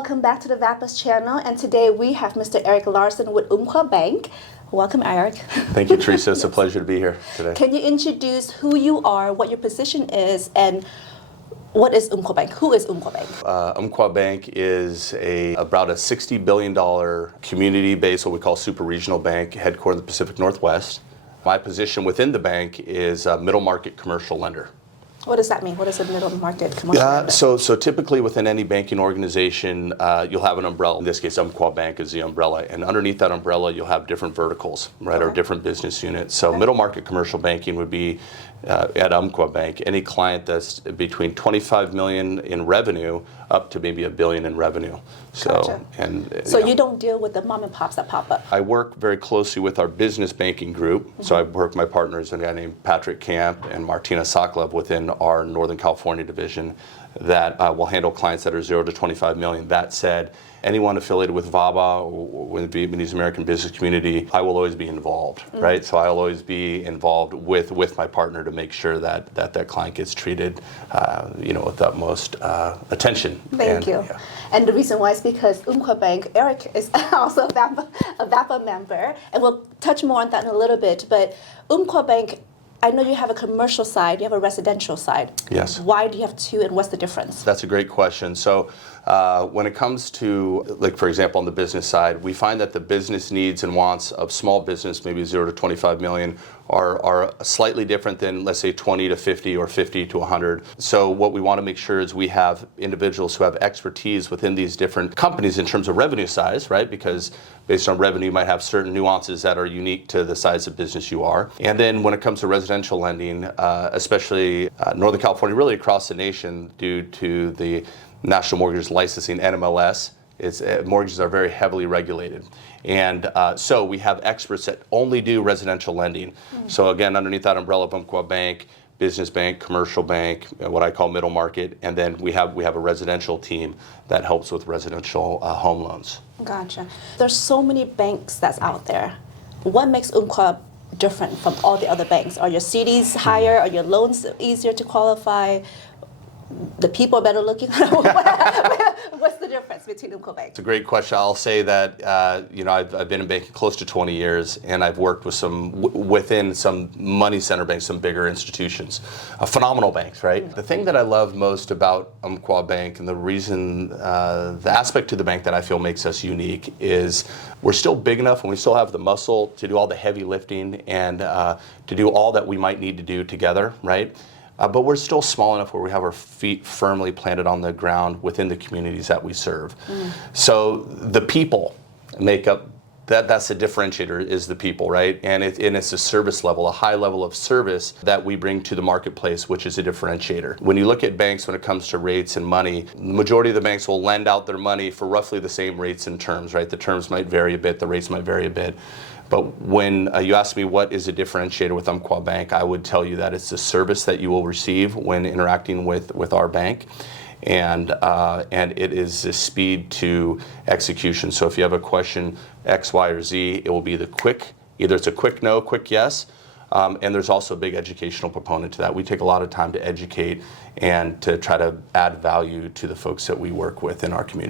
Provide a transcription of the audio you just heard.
welcome back to the Vapas channel. And today we have Mr. Erik Larsen with Umpqua Bank. Welcome, Erik. Thank you, Teresa. It's a pleasure to be here today. Can you introduce who you are, what your position is, and what is Umpqua Bank? Who is Umpqua Bank? Umpqua Bank is about a $60 billion community-based, what we call super regional bank, headquartered in the Pacific Northwest. My position within the bank is a middle market commercial lender. What does that mean? What is a middle market commercial lender? So typically within any banking organization, you'll have an umbrella. In this case, Umpqua Bank is the umbrella. And underneath that umbrella, you'll have different verticals, right, or different business units. So middle market commercial banking would be at Umpqua Bank, any client that's between 25 million in revenue up to maybe $1 billion in revenue. So, gotcha. You don't deal with the mom and pops that pop up? I work very closely with our business banking group. Mm-hmm. So I work with my partners, a guy named Patrick Camp and Martina Soklev within our Northern California division that will handle clients that are 0 to 25 million. That said, anyone affiliated with VABA or with the Vietnamese American business community, I will always be involved, right? So I'll always be involved with my partner to make sure that client gets treated, with the utmost attention. Thank you. Yeah. And the reason why is because Umpqua Bank, Erik is also a VAPA member, and we'll touch more on that in a little bit. But Umpqua Bank, I know you have a commercial side, you have a residential side. Yes. Why do you have two, and what's the difference? That's a great question. So when it comes to, like, for example, on the business side, we find that the business needs and wants of small business, maybe 0 to 25 million, are slightly different than, let's say, 20 to 50 or 50 to 100. So what we want to make sure is we have individuals who have expertise within these different companies in terms of revenue size, right? Because based on revenue, you might have certain nuances that are unique to the size of business you are. And then when it comes to residential lending, especially Northern California, really across the nation, due to the National Mortgage Licensing, NMLS, mortgages are very heavily regulated. And so we have experts that only do residential lending. So again, underneath that umbrella of Umpqua Bank, business bank, commercial bank, what I call middle market, and then we have a residential team that helps with residential home loans. Gotcha. There's so many banks that's out there. What makes Umpqua different from all the other banks? Are your CDs higher? Are your loans easier to qualify? The people are better looking? What's the difference between Umpqua Bank? It's a great question. I'll say that I've been in banking close to 20 years, and I've worked with within some money center banks, some bigger institutions, phenomenal banks, right? Mm-hmm. The thing that I love most about Umpqua Bank, and the reason, the aspect to the bank that I feel makes us unique, is we're still big enough and we still have the muscle to do all the heavy lifting and to do all that we might need to do together, right? But we're still small enough where we have our feet firmly planted on the ground within the communities that we serve. So the people make up, that's the differentiator, is the people, right? And it's a service level, a high level of service that we bring to the marketplace, which is a differentiator. When you look at banks, when it comes to rates and money, the majority of the banks will lend out their money for roughly the same rates and terms, right? The terms might vary a bit, the rates might vary a bit. But when you ask me what is a differentiator with Umpqua Bank, I would tell you that it's the service that you will receive when interacting with our bank, and it is the speed to execution. So if you have a question X, Y, or Z, it will be either it's a quick no, quick yes, and there's also a big educational component to that. We take a lot of time to educate and to try to add value to the folks that we work with in our community.